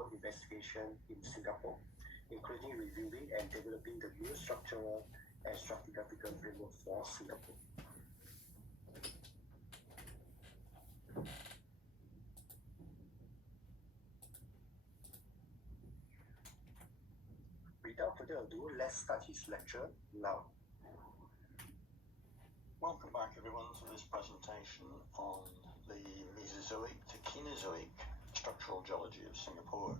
framework investigation in Singapore, including reviewing and developing the new structural and stratigraphical framework for Singapore. Without further ado, let's start his lecture now. Welcome back everyone to this presentation on the Mesozoic to Kenozoic structural geology of Singapore.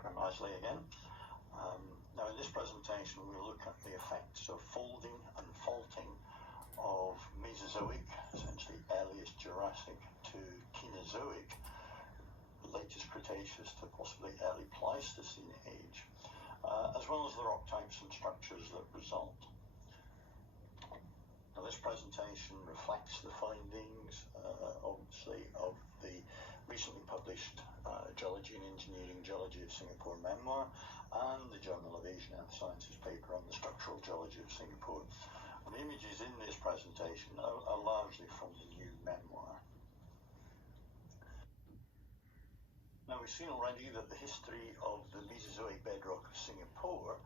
Graham Isley again. Now in this presentation we'll look at the effects of folding and faulting of Mesozoic, essentially earliest Jurassic, to Kenozoic, latest Cretaceous to possibly early Pleistocene age, as well as the rock types and structures that result. Now, this presentation reflects the findings, obviously, of the recently published Geology and Engineering Geology of Singapore memoir and the Journal of Asian Earth Sciences paper on the structural geology of Singapore. And the images in this presentation are largely from the new memoir. Now, we've seen already that the history of the Mesozoic bedrock of Singapore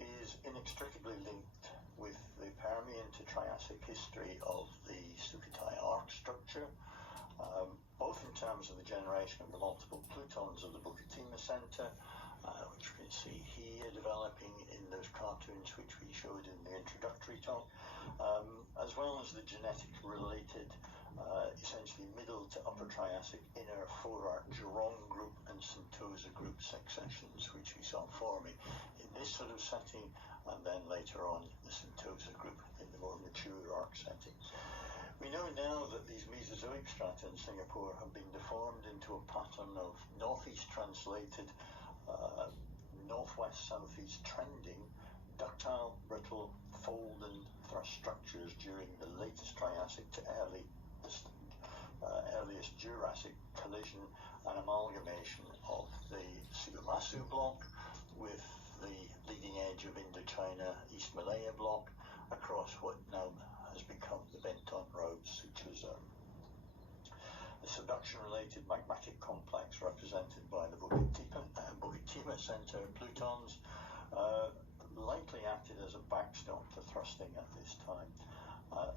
is inextricably linked with the Permian to Triassic history of the Sukhothai arc structure, both in terms of the generation of the multiple plutons of the Bukatima Center, which you can see here developing in those cartoons which we showed in the introductory talk, as well as the genetic related, essentially middle to upper Triassic inner forearc Jurong group and Sentosa group successions, which we saw forming in this sort of setting, and then later on the Sentosa group in the more mature arc setting. We know now that these Mesozoic strata in Singapore have been deformed into a pattern of northeast translated, northwest-southeast trending, ductile, brittle, fold and thrust structures during the latest Triassic to earliest Jurassic collision and amalgamation of the Siumasu block with the leading edge of Indochina East Malaya block across what now has become the Benton Roads Suture Zone. The subduction-related magmatic complex represented by the Bukatima Center plutons likely acted as a backstop to thrusting at this time.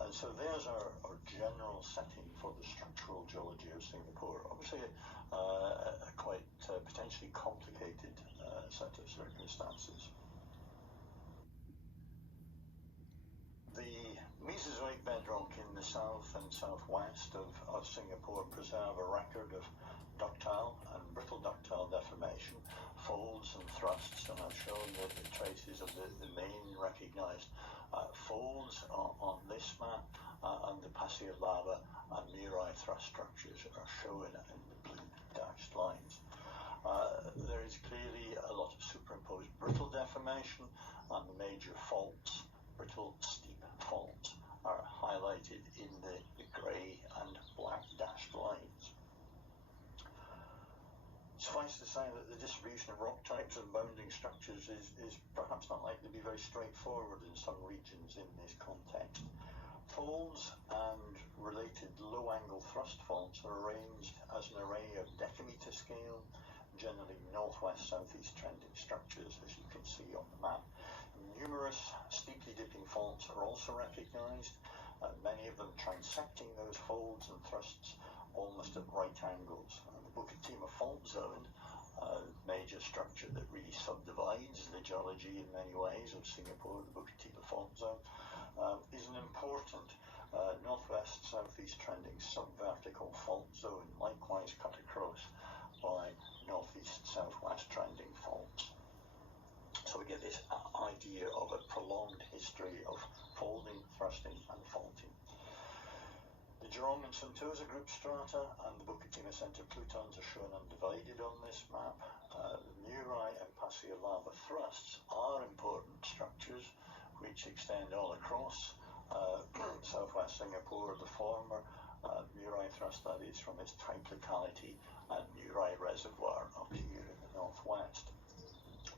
And so there's our general setting for the structural geology of Singapore. Obviously a quite potentially complicated set of circumstances. The Mesozoic bedrock in the south and southwest of Singapore preserve a record of ductile and brittle ductile deformation, folds and thrusts, and I've shown the traces of the main recognized folds on this map, and the Pasir lava and Mirai thrust structures are shown in the blue dashed lines. There is clearly a lot of superimposed brittle deformation, and the major faults, brittle steep faults, are highlighted in the grey and black dashed lines. Suffice to say that the distribution of rock types and bounding structures is perhaps not likely to be very straightforward in some regions in this context. Folds and related low-angle thrust faults are arranged as an array of decameter scale, generally northwest-southeast trending structures, as you can see on the map. Numerous steeply dipping faults are also recognized, many of them transecting those folds and thrusts almost at right angles. And the Bukatima fault zone, major structure that really subdivides the geology in many ways of Singapore, the Bukatima fault zone, is an important northwest-southeast trending subvertical fault zone, likewise cut across by northeast-southwest trending faults. So we get this idea of a prolonged history of folding, thrusting and faulting. The Jurong and Sentosa group strata and the Bukatima Center plutons are shown undivided on this map. The Mirai and Pasir lava thrusts are important structures which extend all across southwest Singapore. The former Mirai thrust, that is, from its type locality at Mirai Reservoir up here in the northwest.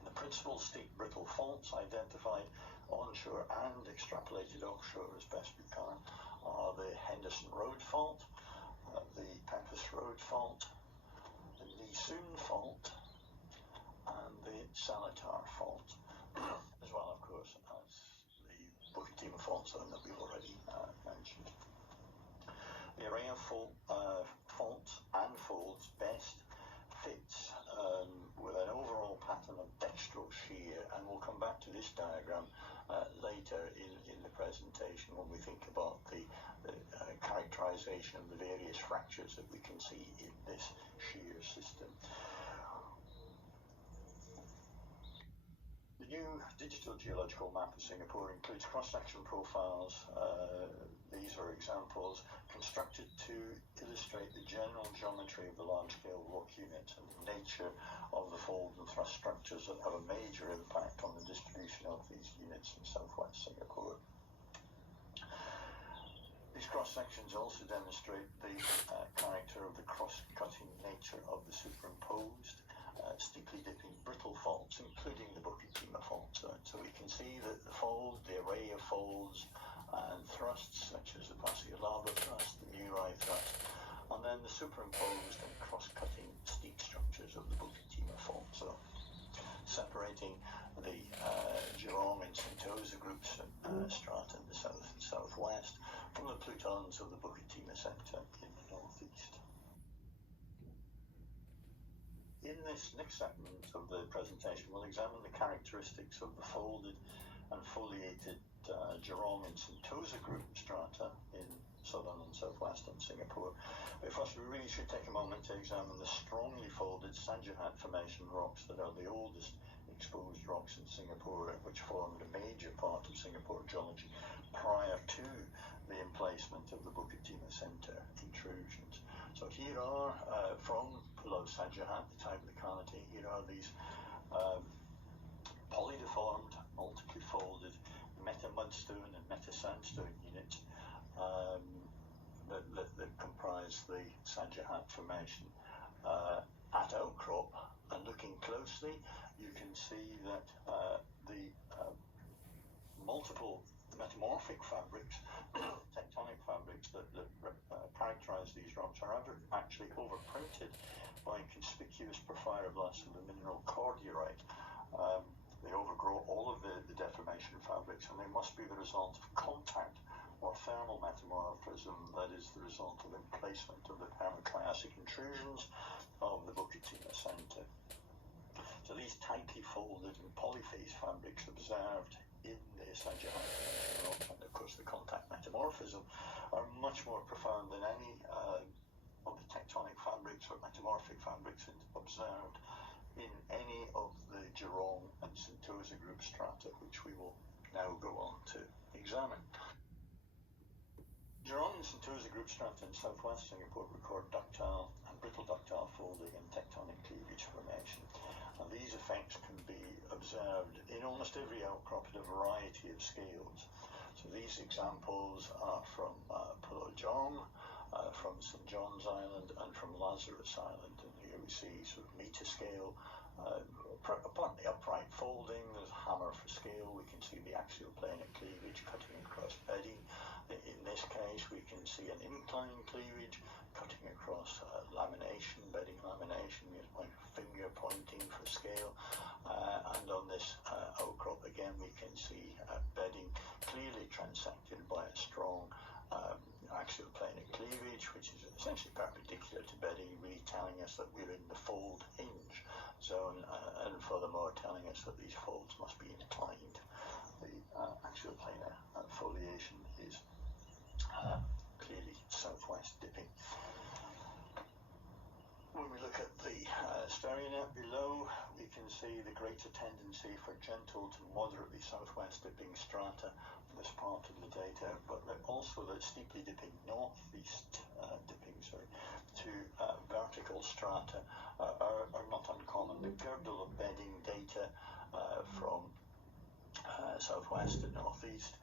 The principal steep brittle faults identified onshore and extrapolated offshore as best we can are the Henderson Road Fault, the Pepys Road Fault, the Nee Soon Fault, zone that we've already mentioned. The array of faults and folds best fits with an overall pattern of dextral shear, and we'll come back to this diagram later in the presentation when we think about the characterization of the various fractures that we can see in this shear system. The new digital geological map of Singapore includes cross-section profiles. These are examples constructed to illustrate the general geometry of the large-scale rock unit and the nature of the fold and thrust structures that have a major impact on the distribution of these units in southwest Singapore. These cross-sections also demonstrate the character of the cross-cutting nature of the superimposed steeply dipping brittle faults, including the Bukit-Timah fault zone. So we can see that the fold, the array of folds and thrusts, such as the Pasir Laba thrust, the Murai thrust, and then the superimposed and cross-cutting steep structures of the Bukit-Timah fault zone, separating the Jurong and Sentosa groups strata in the south and southwest from the plutons of the Bukit-Timah sector in the northeast. In this next segment of the presentation, we'll examine the characteristics of the folded and foliated Jurong and Sentosa group strata in southern and southwestern Singapore. But first, we really should take a moment to examine the strongly folded Sajahat Formation rocks that are the oldest exposed rocks in Singapore, which formed a major part of Singapore geology prior to the emplacement of the Bukit-Timah Centre intrusions. So here are, from Pulau Sajahat, the type locality, here are these polydeformed, multiply folded meta-mudstone and meta-sandstone units that comprise the Sajahat Formation. At outcrop, and looking closely, you can see that the multiple metamorphic fabrics, tectonic fabrics that characterize these rocks are actually overprinted by conspicuous porphyroblasts of the mineral cordierite. They overgrow all of the deformation fabrics, and they must be the result of contact or thermal metamorphism, that is the result of emplacement of the Permo-Triassic intrusions of the Bukit-Timah Centre. So these tightly folded and polyphase fabrics observed in the Sajahat Formation rock, and of course the contact metamorphism, are much more profound than any of the tectonic fabrics or metamorphic fabrics observed in any of the Jurong and Sentosa group strata, which we will now go on to examine. Jurong and Sentosa group strata in southwest Singapore record ductile and brittle ductile folding and tectonic cleavage formation. And these effects can be observed in almost every outcrop at a variety of scales. So these examples are from Pulau Jong, from St John's Island, and from Lazarus Island. And here we see sort of meter scale, upon the upright folding, there's a hammer for scale. We can see the axial planar cleavage cutting across bedding. In this case, we can see an incline cleavage cutting across lamination, bedding lamination. Here's my finger pointing for scale. And on this outcrop again, we can see bedding clearly transected by a strong axial planar cleavage, which is essentially perpendicular to bedding, really telling us that we're in the fold hinge zone, and furthermore telling us that these folds must be inclined. The axial planar foliation is clearly southwest dipping. When we look at the stereonet below, we can see the greater tendency for gentle to moderately southwest dipping strata in this part of the data, but also the steeply dipping northeast to vertical strata are not uncommon. The girdle of bedding data from southwest to northeast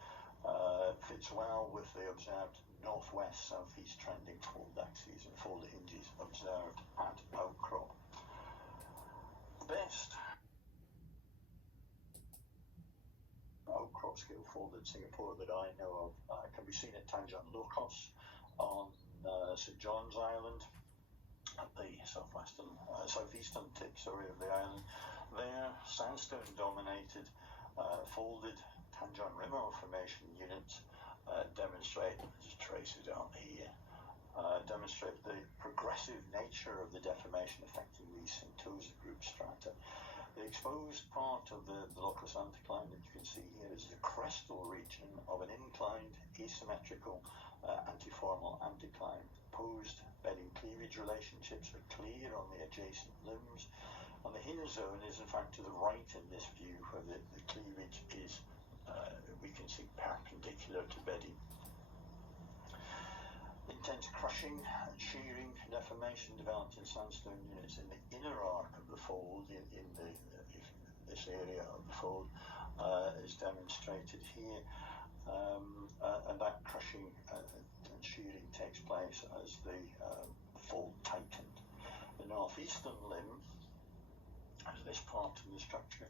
fits well with the observed northwest-southeast trending fold axes and fold hinges observed at outcrop. The best outcrop scale folded Singapore that I know of can be seen at Tanjung Lokos on St John's Island, at the southeastern tip of the island. There, sandstone dominated folded Tanjung Rimau Formation units demonstrate, just trace it out here, demonstrate the progressive nature of the deformation affecting these Sentosa group strata. The exposed part of the locus anticline that you can see here is the crestal region of an inclined asymmetrical antiformal anticline. Posed bedding cleavage relationships are clear on the adjacent limbs, and the hinge zone is in fact to the right in this view, where the cleavage is, we can see, perpendicular to bedding. Intense crushing and shearing deformation developed in sandstone units in the inner arc of the fold, in this area of the fold is demonstrated here, and that crushing and shearing takes place as the fold tightened. The northeastern limb, as this part of the structure,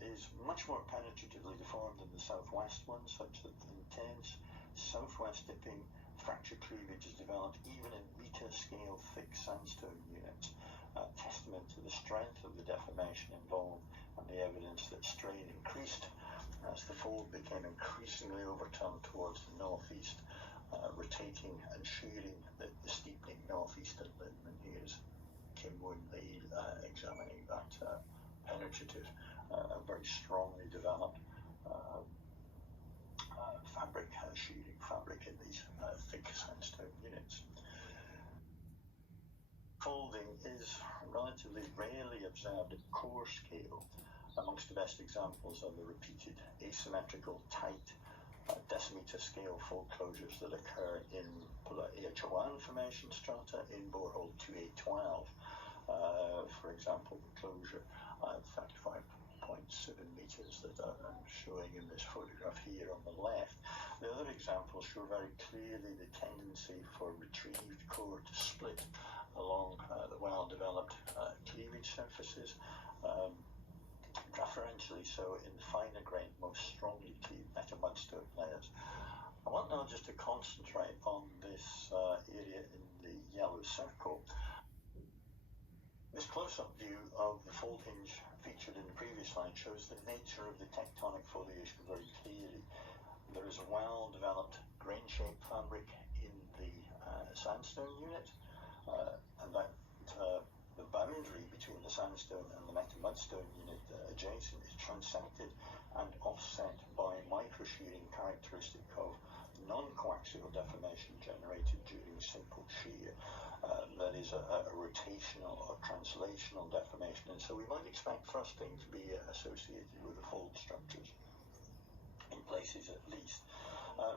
is much more penetratively deformed than the southwest one, such that intense southwest dipping fracture cleavage is developed even in meter scale thick sandstone units, testament to the strength of the deformation involved and the evidence that strain increased as the fold became increasingly overturned towards the northeast, rotating and shearing the steepening northeastern limb. And here's Kim Woon-Lee examining that penetrative, very strongly developed fabric, shearing fabric in these thick sandstone units. Folding is relatively rarely observed at core scale. Amongst the best examples are the repeated asymmetrical tight decimeter scale fold closures that occur in AH1 formation strata in borehole 2812. For example, the closure 35.7 meters that I'm showing in this photograph here on the left. The other examples show very clearly the tendency for retrieved core to split along the well-developed cleavage surfaces, preferentially so in the finer grained, most strongly cleaved metamudstone layers. I want now just to concentrate on this area in the yellow circle. This close-up view of the fold hinge featured in the previous slide shows the nature of the tectonic foliation very clearly. There is a well-developed grain-shaped fabric in the sandstone unit, and that the boundary between the sandstone and the metamudstone unit adjacent is transected and offset by microshearing characteristic of non-coaxial deformation generated during simple shear. That is a rotational or translational deformation, and so we might expect thrusting to be associated with the fold structures, in places at least.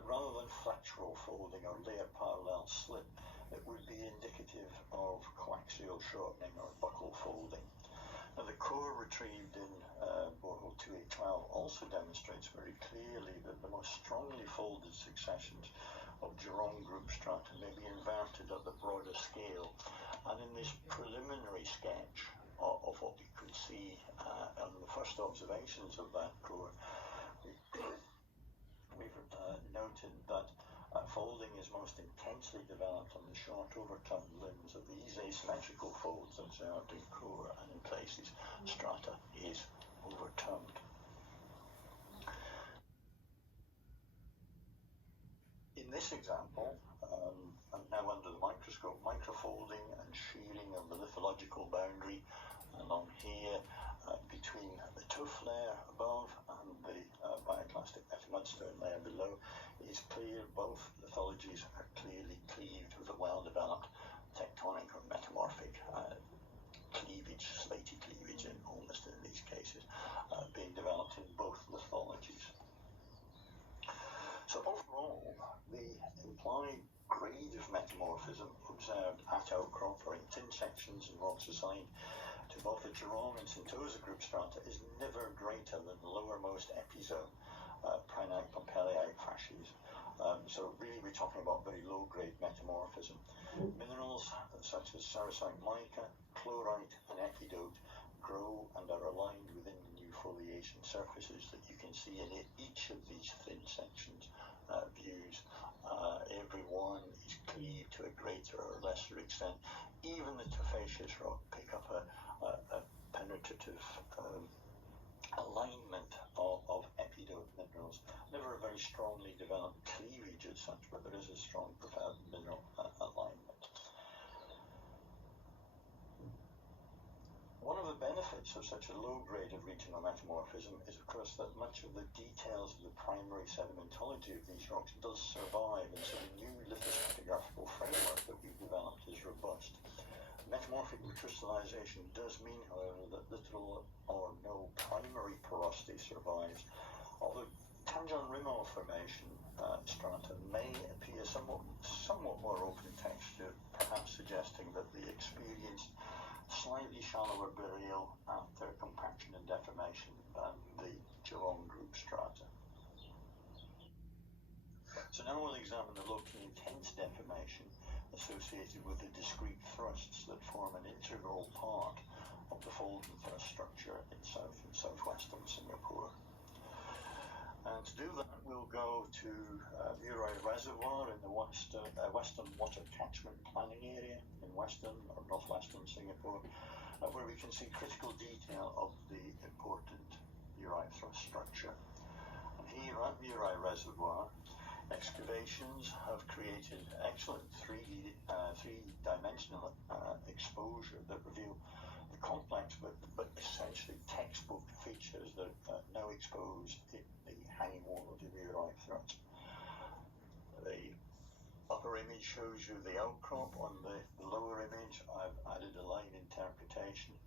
Rather than flexural folding or layer parallel slip, it would be indicative of coaxial shortening or buckle folding. Now, the core retrieved in borehole 2812 also demonstrates very clearly that the most strongly folded successions of Jurong group strata may be inverted at the broader scale. And in this preliminary sketch of what we could see on the first observations of that core, we've noted that folding is most intensely developed on the short overturned limbs of these asymmetrical folds observed in core, and in places strata is overturned. In this example, and now under the microscope, microfolding and shearing of the lithological boundary along here between the tuff layer above and the bioclastic metamudstone layer below is clear. Both lithologies are clearly cleaved with a well-developed tectonic or metamorphic cleavage, slaty cleavage in almost in these cases, being developed in both lithologies. So overall, the implied grade of metamorphism observed at outcrop or in thin sections and rocks assigned to both the Jurong and Sentosa group strata is never greater than the lowermost epizone, prehnite pompelliite fascies. So really we're talking about very low-grade metamorphism. Minerals such as sericite mica, chlorite and epidote grow and are aligned within the new foliation surfaces that you can see in each of these thin sections views. Every one is cleaved to a greater or lesser extent. Even the tuffaceous rock pick up a penetrative alignment of epidote minerals, never a very very strongly developed cleavage as such, but there is a strong preferred mineral alignment. One of the benefits of such a low grade of regional metamorphism is, of course, that much of the details of the primary sedimentology of these rocks does survive, and so the new lithostratigraphical framework that we've developed is robust. Metamorphic recrystallization does mean, however, that little or no primary porosity survives, although tangent rim formation strata may appear somewhat more open texture, perhaps suggesting that they experienced slightly shallower burial after compaction and deformation than the Geelong group strata. So now we'll examine the locally intense deformation associated with the discrete thrusts that form an integral part of the fold and thrust structure in south and southwestern Singapore. And to do that, we'll go to Murai Reservoir in the Western Water Catchment Planning Area in western or northwestern Singapore, where we can see critical detail of the important Murai thrust structure. And here at Murai Reservoir, excavations have created excellent three-dimensional exposure that reveal the complex but essentially textbook features that are now exposed in the hanging wall of the Murai thrust. The upper image shows you the outcrop. On the lower image, I've added a line interpretation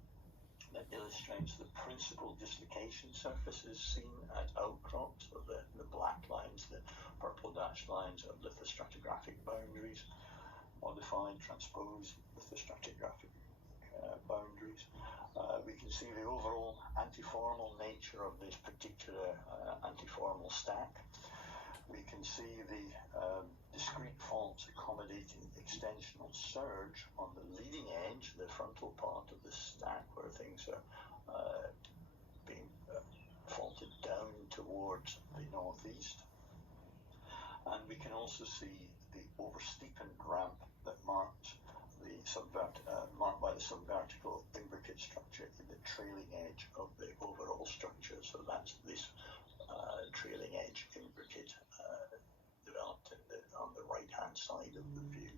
that illustrates the principal dislocation surfaces seen at outcrops, so the black lines, the purple dashed lines are lithostratigraphic boundaries, modified, transposed lithostratigraphic boundaries. We can see the overall antiformal nature of this particular antiformal stack. We can see the discrete faults accommodating extensional surge on the leading edge, the frontal part of the stack, where things are being faulted down towards the northeast. And we can also see the oversteepened ramp that marked by the subvertical imbricate structure in the trailing edge of the overall structure. So that's this trailing edge imbricate developed on the right-hand side of the view.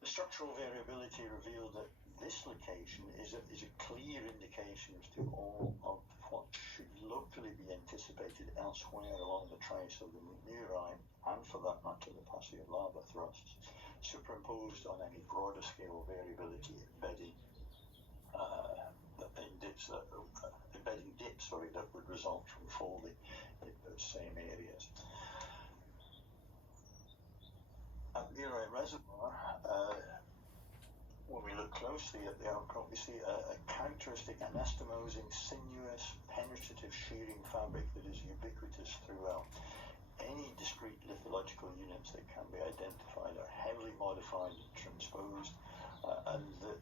The structural variability revealed that this location is a clear indication to all of what should locally be anticipated elsewhere along the trace of the Murai, and for that matter the Pasir lava thrusts, superimposed on any broader scale variability embedding dips that would result from folding in those same areas. At Murai Reservoir, when we look closely at the outcrop, we see a characteristic anastomosing, sinuous, penetrative shearing fabric that is ubiquitous throughout. Any discrete lithological units that can be identified are heavily modified and transposed, and the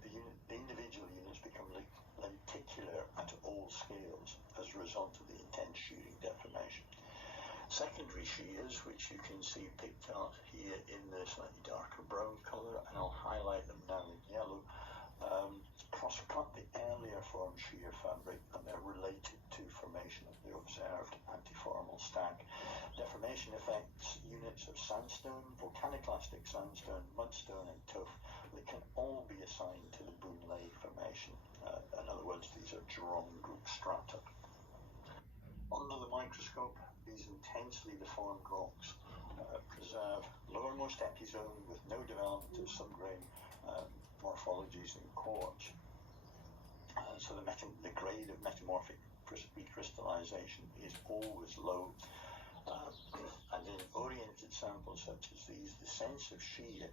individual units become lenticular at all scales as a result of the intense shearing deformation. Secondary shears, which you can see picked out here in the slightly darker brown colour, and I'll highlight them now in yellow, cross-cut the earlier formed shear fabric, and they're related to formation of the observed antiformal stack. Deformation affects units of sandstone, volcaniclastic sandstone, mudstone and tuff that can all be assigned to the Boon Lay formation. In other words, these are Geelong group strata. Under the microscope, these intensely deformed rocks preserve lowermost epizone with no development of subgrain morphologies in quartz. So the grade of metamorphic recrystallization is always low. And in oriented samples such as these, the sense of shear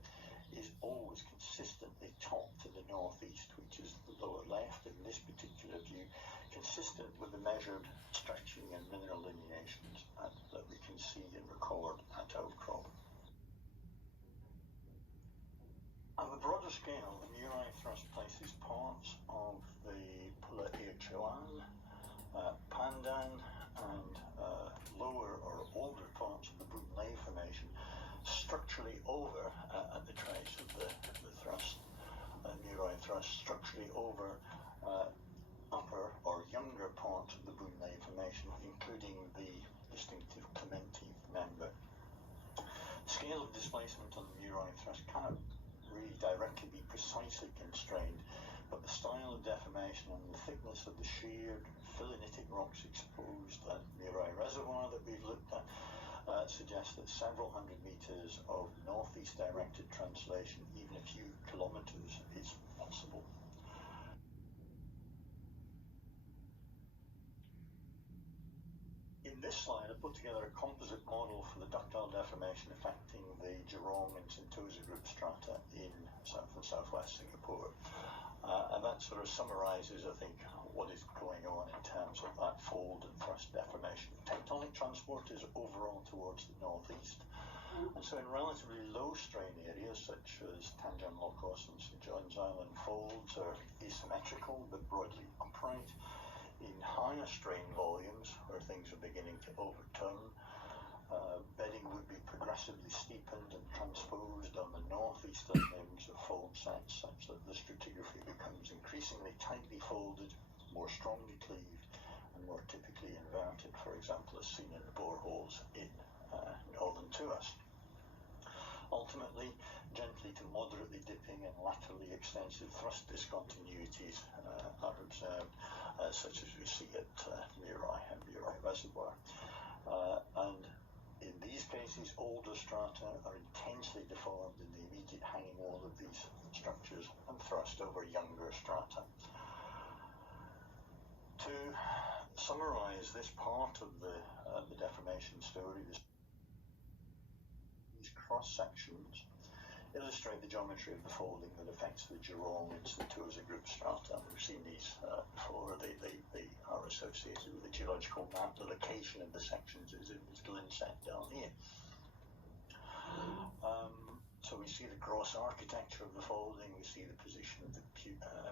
is always consistently top to the northeast, which is the lower left in this particular view, consistent with the measured stretching and mineral lineations that we can see and record at outcrop. At the broader scale, the Murai thrust places parts of the Pulau Choan, Pandan, and lower or older parts of the Boon Lay formation structurally over at the trace of the thrust, Murai thrust, structurally over upper or younger parts of the Boon Lay formation, including the distinctive Clementi displacement on the Murai thrust cannot really directly be precisely constrained, but the style of deformation and the thickness of the sheared philinitic rocks exposed at Murai Reservoir that we've looked at suggests that several hundred meters of northeast directed translation, even a few kilometers, is possible. In this slide, I put together a composite model for the ductile deformation affecting the Jurong and Sentosa group strata in south and southwest Singapore. And that sort of summarizes, I think, what is going on in terms of that fold and thrust deformation. Tectonic transport is overall towards the northeast. And so in relatively low strain areas, such as Tanjung Lokos and St John's Island, folds are asymmetrical but broadly upright. In higher strain volumes, where things are beginning to overturn, bedding would be progressively steepened and transposed on the northeastern limbs of fold sets, such that the stratigraphy becomes increasingly tightly folded, more strongly cleaved, and more typically inverted, for example, as seen in the boreholes in northern Tuas. Ultimately, gently to moderately dipping and laterally extensive thrust discontinuities are observed, such as we see at Murai and Murai Reservoir. And in these cases, older strata are intensely deformed in the immediate hanging wall of these structures and thrust over younger strata. To summarize this part of the deformation story, these cross sections illustrate the geometry of the folding that affects the Jurong and Sentosa group strata. We've seen these before. They are associated with the geological map. The location of the sections is in this glint set down here. So we see the gross architecture of the folding. We see the position of the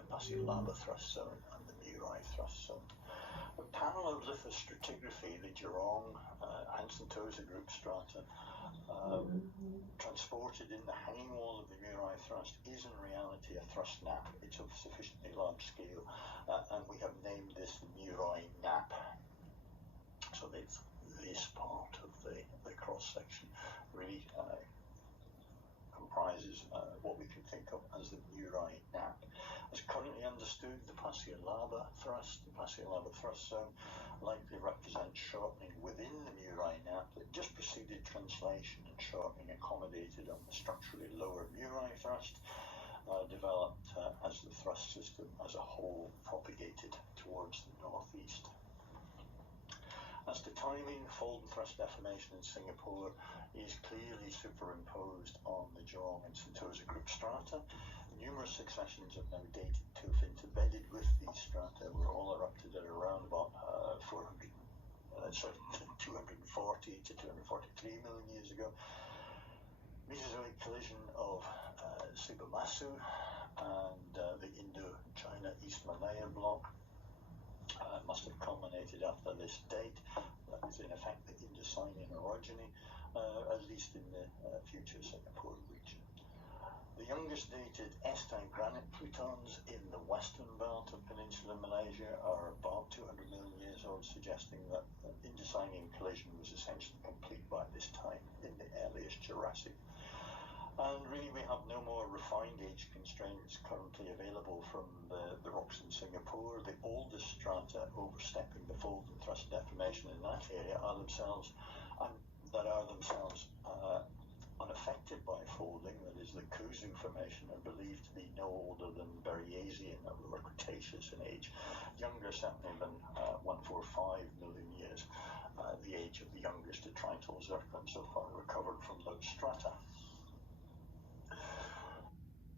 Pasir Laba thrust zone and the Murai thrust zone. The parallel lithostratigraphy, the Jurong and Sentosa group strata, transported in the hanging wall of the Murai thrust, is in reality a thrust nap. It's of sufficiently large scale, and we have named this the Murai nap. So this part of the cross section really comprises what we can think of as the Murai nap. As currently understood, the Pasir Laba thrust zone, likely represents shortening within the Murai nap that just preceded translation, and shortening accommodated on the structurally lower Murai thrust developed as the thrust system as a whole propagated towards the northeast. As to timing, fold and thrust deformation in Singapore is clearly superimposed on the Jurong and Sentosa group strata. Numerous successions of now dated tufa bedded with these strata were all erupted at around about 240 to 243 million years ago. Mesozoic collision of Subamasu and the Indo-China East Malaya block must have culminated after this date. That is in effect the Indocinian orogeny, at least in the future Singapore region. The youngest dated S-type granite plutons in the western belt of peninsular Malaysia are about 200 million years old, suggesting that the Indocinian collision was essentially complete by this time in the earliest Jurassic. And really we have no more refined age constraints currently available from the rocks in Singapore. The oldest strata overstepping the fold and thrust deformation in that area are themselves unaffected by folding. That is, the Kuzu Formation are believed to be no older than Berriasian or Cretaceous in age, younger certainly than 145 million years, the age of the youngest detrital zircon so far recovered from those strata.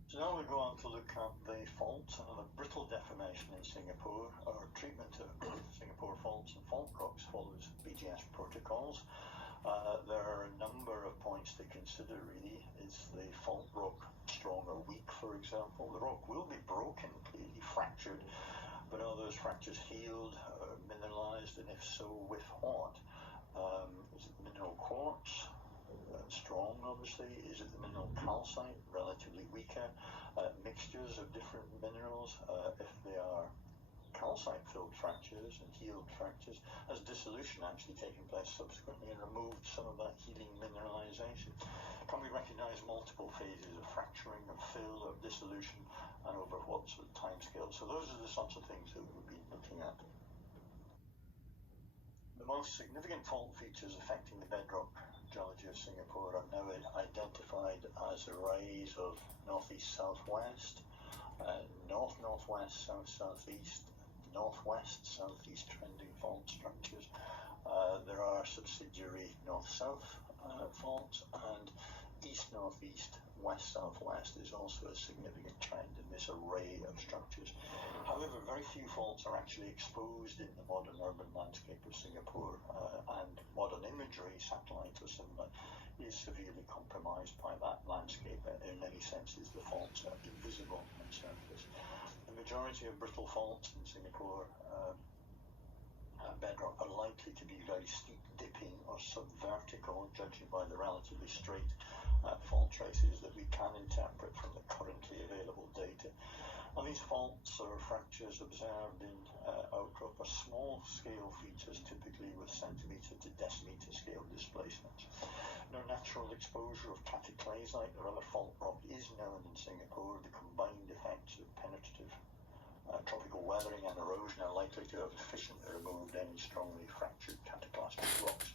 So now we go on to look at the faults and the brittle deformation in Singapore. Our treatment of Singapore faults and fault rocks follows BGS protocols. There are a number of points to consider really. Is the fault rock strong or weak, for example? The rock will be broken, clearly fractured, but are those fractures healed or mineralized, and if so, with what? Is it mineral quartz? Strong, obviously. Is it the mineral calcite? Relatively weaker. Mixtures of different minerals. If they are calcite-filled fractures and healed fractures, has dissolution actually taken place subsequently and removed some of that healing mineralization? Can we recognize multiple phases of fracturing, of fill, of dissolution, and over what sort of time scale? So those are the sorts of things that we've been looking at. The most significant fault features affecting the bedrock geology of Singapore are now identified as arrays of northeast southwest, north-northwest, south-southeast, northwest, southeast trending fault structures. There are subsidiary north-south faults, and east-northeast, west-southwest is also a significant trend in this array of structures. However, very few faults are actually exposed in the modern urban landscape of Singapore, and modern imagery, satellite or similar, is severely compromised by that landscape. In many senses, the faults are invisible on surface. The majority of brittle faults in Singapore bedrock are likely to be very steep dipping or subvertical, judging by the relatively straight fault traces that we can interpret from the currently available data. And these faults or fractures observed in outcrop are small scale features, typically with centimetre to decimetre scale displacements. No natural exposure of cataclysite or other fault rock is known in Singapore. The combined effects of penetrative tropical weathering and erosion are likely to have efficiently removed any strongly fractured cataclastic rocks.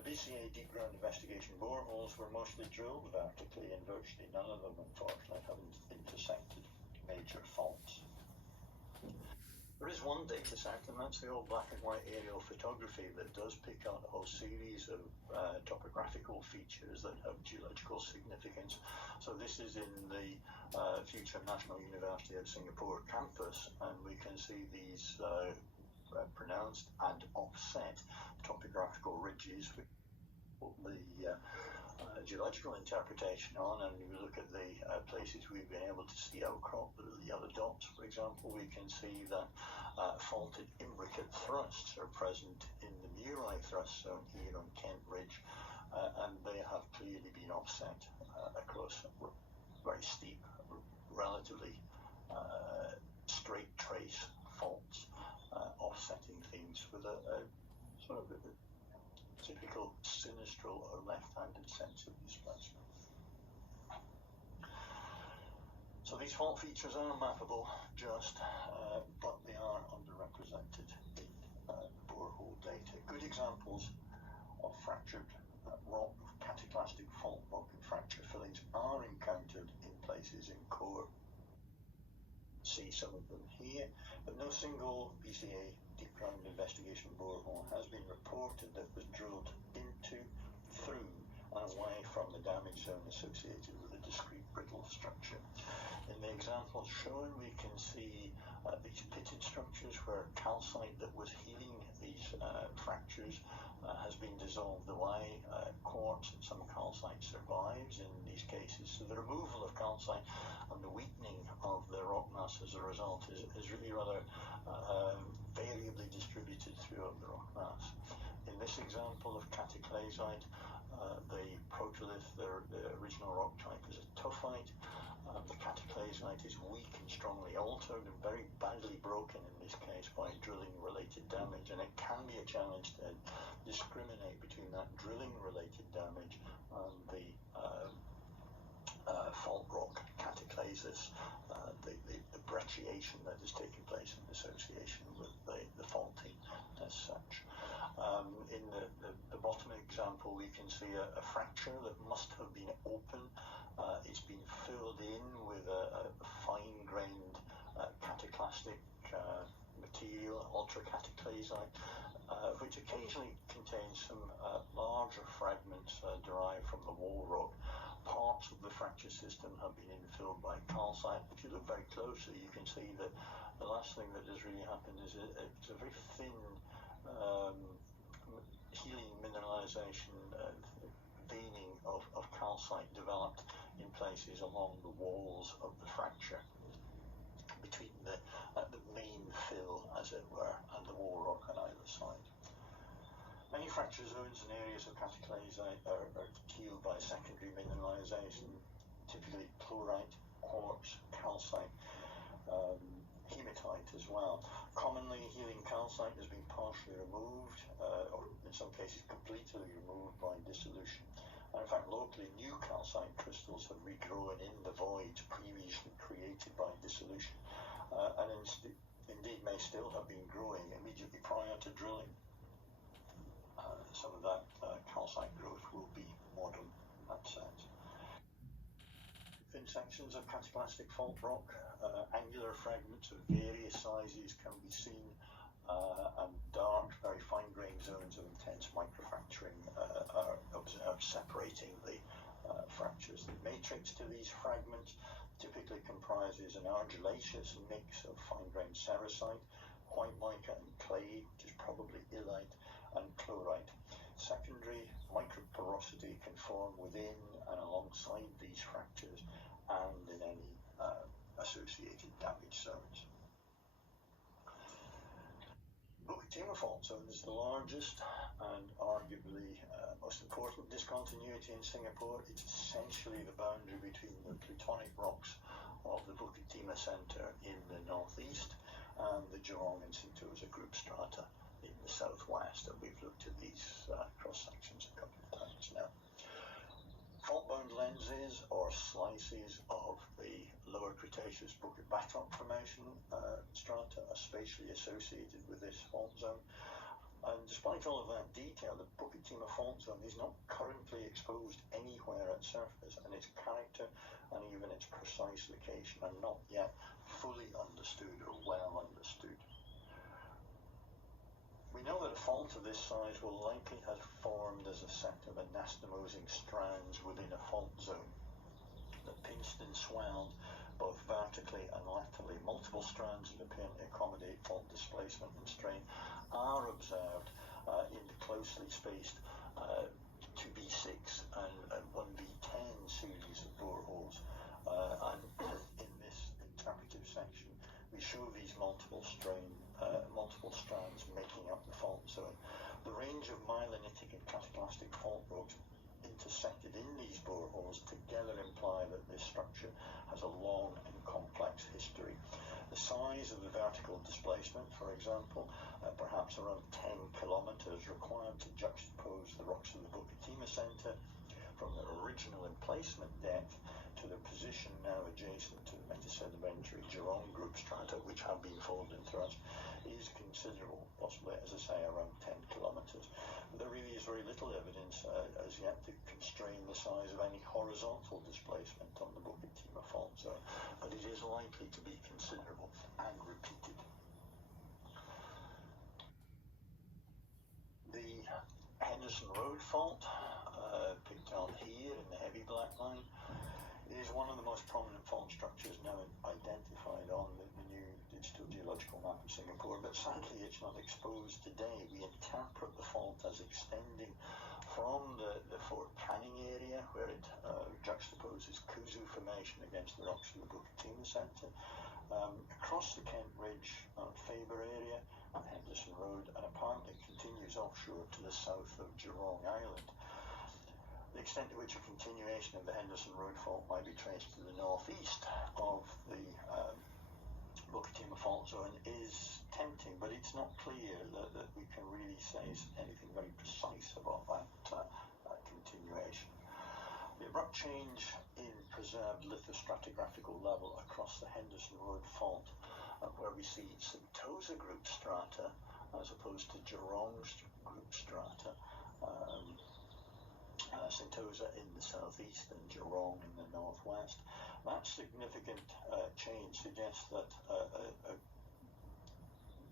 The BCA deep ground investigation boreholes were mostly drilled vertically, and virtually none of them, unfortunately, have intersected major faults. There is one data set, and that's the old black and white aerial photography that does pick out a whole series of topographical features that have geological significance. So this is in the future National University of Singapore campus, and we can see these pronounced and offset topographical ridges with the geological interpretation on, and we look at the places we've been able to see outcrop, the yellow dots, for example, we can see that faulted imbricate thrusts are present in the Murai thrust zone here on Kent Ridge, and they have clearly been offset across very steep, relatively straight trace faults, offsetting things with a sort of a typical sinistral or left-handed sense of displacement. So these fault features are mappable, but they are underrepresented in borehole data. Good examples of fractured rock, cataclastic fault rock and fracture fillings are encountered in places in core. See some of them here, but no single BCA deep ground investigation borehole has been reported that was drilled into, through, and away from the damage zone associated with a discrete brittle structure. In the example shown, we can see these pitted structures where calcite that was healing these fractures has been dissolved away. Quartz and some calcite survives in these cases. So the removal of calcite and the weakening of the rock mass as a result is really rather variably distributed throughout the rock mass. In this example of cataclysite, the protolith, the original rock type, is a tuffite. The cataclysite is weak and strongly altered and very badly broken in this case by drilling-related damage, and it can be a challenge to discriminate between that drilling-related damage and the fault rock cataclysis, the brecciation that has taken place in association with the faulting as such. In the bottom example, we can see a fracture that must have been open. It's been filled in with a fine-grained cataclastic material, ultracataclysite, which occasionally contains some larger fragments derived from the wall rock. Parts of the fracture system have been infilled by calcite. If you look very closely, you can see that the last thing that has really happened is it's a very thin healing mineralization, veining of calcite developed in places along the walls of the fracture, between the main fill, as it were, and the wall rock on either side. Many fracture zones and areas of cataclysite are healed by secondary mineralization, typically chlorite, quartz, calcite. hematite as well. Commonly, healing calcite has been partially removed, or in some cases completely removed by dissolution. And in fact, locally, new calcite crystals have regrown in the voids previously created by dissolution, and indeed may still have been growing immediately prior to drilling. Some of that calcite growth will be modern in that sense. Thin sections of cataclastic fault rock, angular fragments of various sizes can be seen, and dark, very fine-grained zones of intense microfracturing are observed separating the fractures. The matrix to these fragments typically comprises an argillaceous mix of fine-grained sericite, white mica and clay, which is probably illite, and chlorite. Secondary microporosity can form within and alongside these fractures and in any associated damage zones. Bukit Fault zone is the largest and arguably most important discontinuity in Singapore. It's essentially the boundary between the plutonic rocks of the Bukit Timah Centre in the northeast and the Jurong and Sentosa group strata in the southwest, and we've looked at these cross-sections a couple of times now. Fault-bound lenses or slices of the lower Cretaceous Bukit Batok Formation strata are spatially associated with this fault zone. And despite all of that detail, the Bukit Timah fault zone is not currently exposed anywhere at surface, and its character and even its precise location are not yet fully understood or well understood. We know that a fault of this size will likely have formed as a set of anastomosing strands within a fault zone that pinched and swelled both vertically and laterally. Multiple strands that apparently accommodate fault displacement and strain are observed in the closely spaced 2B6 and 1B10 series of boreholes. And in this interpretive section, we show these multiple strands making up the fault zone. The range of myelinitic and cataclastic fault rocks intersected in these boreholes together imply that this structure has a long and complex history. The size of the vertical displacement, for example, perhaps around 10 kilometres, required to juxtapose the rocks of the Bukit Timah Centre from their original emplacement depth to their position now adjacent to the metasedimentary Jurong group strata, which have been folded and thrust, is considerable, possibly, as I say, around 10 kilometres. But there really is very little evidence as yet to constrain the size of any horizontal displacement on the Bukit Timah fault zone, but it is likely to be considerable and repeated. The Henderson Road fault, picked on here in the heavy black line, is one of the most prominent fault structures now identified on the new digital geological map of Singapore, but sadly it's not exposed today. We interpret the fault as extending from the Fort Canning area, where it juxtaposes Kuzu Formation against the rocks of the Bukit Timah Centre, across the Kent Ridge Faber area and Henderson Road, and apparently continues offshore to the south of Jurong Island. The extent to which a continuation of the Henderson Road fault might be traced to the northeast of the Bukit Timah fault zone is tempting, but it's not clear that we can really say anything very precise about that continuation. The abrupt change in preserved lithostratigraphical level across the Henderson Road fault, where we see Sentosa group strata as opposed to Jurong group strata, Sentosa in the southeast and Jurong in the northwest. That significant change suggests that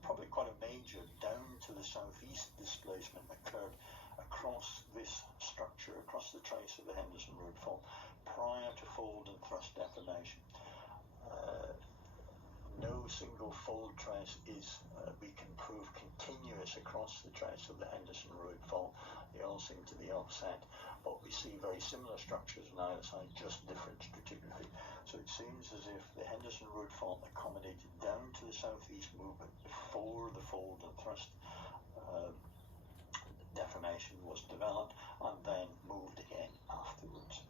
probably quite a major down to the southeast displacement occurred across this structure, across the trace of the Henderson Road fault, prior to fold and thrust deformation. No single fold trace is, we can prove, continuous across the trace of the Henderson Road fault. They all seem to be offset, but we see very similar structures on either side, just different stratigraphy. So it seems as if the Henderson Road fault accommodated down to the southeast movement before the fold and thrust deformation was developed, and then moved again afterwards.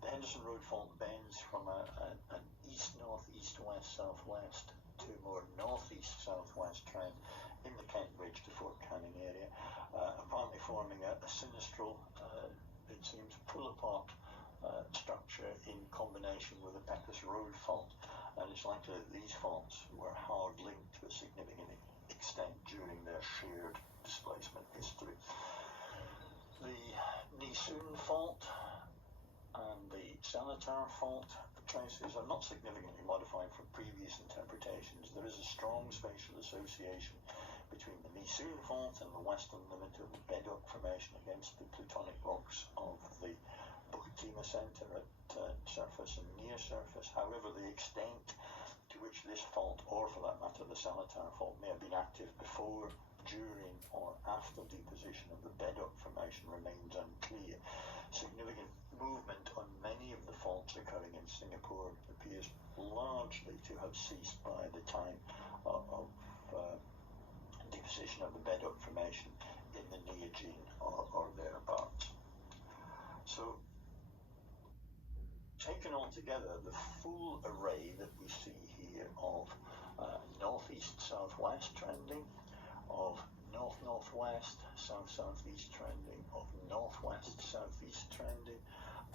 The Henderson Road fault bends from an east-north, east-west, southwest to a more northeast-southwest trend in the Kent Bridge to Fort Canning area, apparently forming a sinistral, it seems, pull-apart structure in combination with the Pepys Road fault, and it's likely that these faults were hard linked to a significant extent during their shared displacement history. The Neesoon fault and the Sanatar fault traces are not significantly modified from previous interpretations. There is a strong spatial association between the Neesoon fault and the western limit of the Bedok Formation against the plutonic rocks of the Bukatima Centre at surface and near surface. However, the extent to which this fault, or for that matter the Sanatar fault, may have been active before, during or after deposition of the Bedok Formation remains unclear. Significant movement on many of the faults occurring in Singapore appears largely to have ceased by the time of deposition of the Bedok Formation in the Neogene or thereabouts. So, taken all together, the full array that we see here of northeast-southwest trending, of north-northwest, south-southeast trending, of northwest-southeast trending,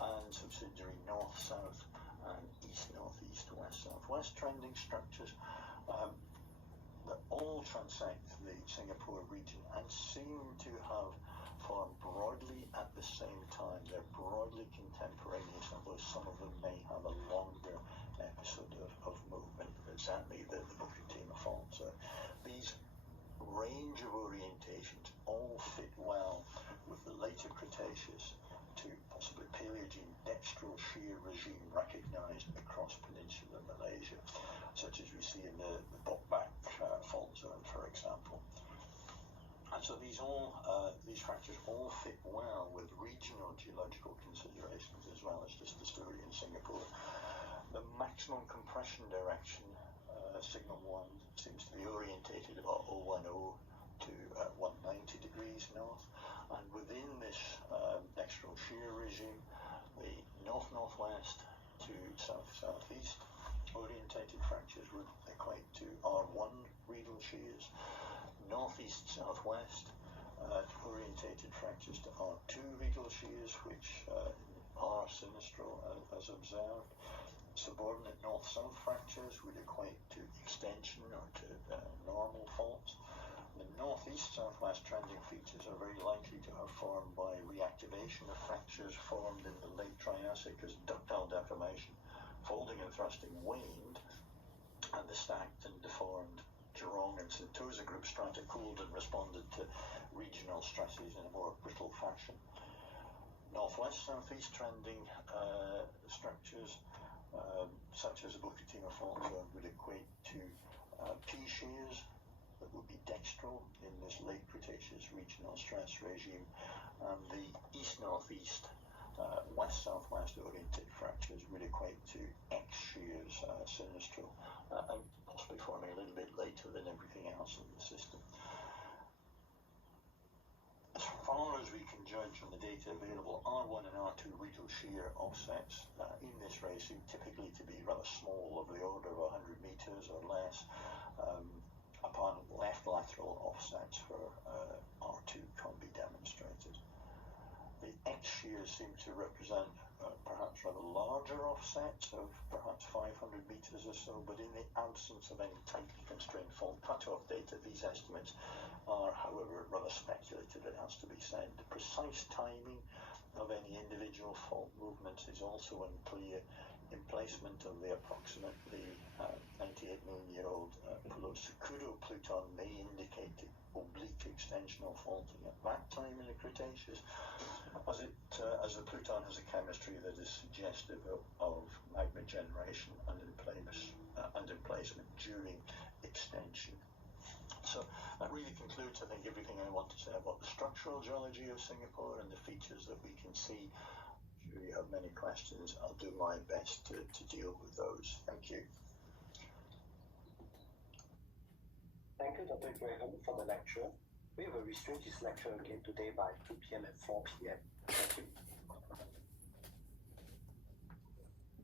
and subsidiary north-south and east-northeast, west-southwest trending structures that all transect the Singapore region and seem to have formed broadly at the same time. They're broadly contemporaneous, although some of them may have a longer episode of movement, but certainly the Bukatima faults. These range of orientations all fit well with the later Cretaceous to possibly Paleogene dextral shear regime recognised across peninsular Malaysia, such as we see in the Bokbak fault zone, for example. And so these fractures all fit well with regional geological considerations as well as just the story in Singapore. The maximum compression direction, signal 1, seems to be orientated about 010 to 190 degrees north, and within this dextral shear regime, the north-northwest to south-southeast orientated fractures would equate to R1 radial shears, northeast-southwest orientated fractures to R2 radial shears, which are sinistral as observed. Subordinate north-south fractures would equate to extension or to normal faults. The northeast-southwest trending features are very likely to have formed by reactivation of fractures formed in the late Triassic as ductile deformation, folding and thrusting waned, and the stacked and deformed Jurong and Sentosa group strata cooled and responded to regional stresses in a more brittle fashion. Northwest-southeast trending structures, such as the Bukatima fault zone, would equate to P-shears that would be dextral in this late Cretaceous regional stress regime, and the east-northeast, west-southwest oriented fractures would equate to X-shears, sinistral, and possibly forming a little bit later than everything else in the system. As far as we can judge from the data available, R1 and R2 radial shear offsets in this race seem typically to be rather small, of the order of 100 meters or less, upon left lateral offsets for R2 can be demonstrated. The X shears seem to represent perhaps rather larger offsets of perhaps 500 meters or so, but in the absence of any tightly constrained fault cutoff data, these estimates are, however, rather speculative, it has to be said. The precise timing of any individual fault movements is also unclear. Emplacement of the approximately 98 million-year-old Pulo-Secudo pluton may indicate oblique extensional faulting at that time in the Cretaceous, as the pluton has a chemistry that is suggestive of magma generation and emplacement during extension. So that really concludes, I think, everything I want to say about the structural geology of Singapore and the features that we can see. If you have many questions, I'll do my best to deal with those. Thank you. Thank you, Dr. Graham, for the lecture. We will restrict this lecture again today by 2 p.m. and 4 p.m. Thank you.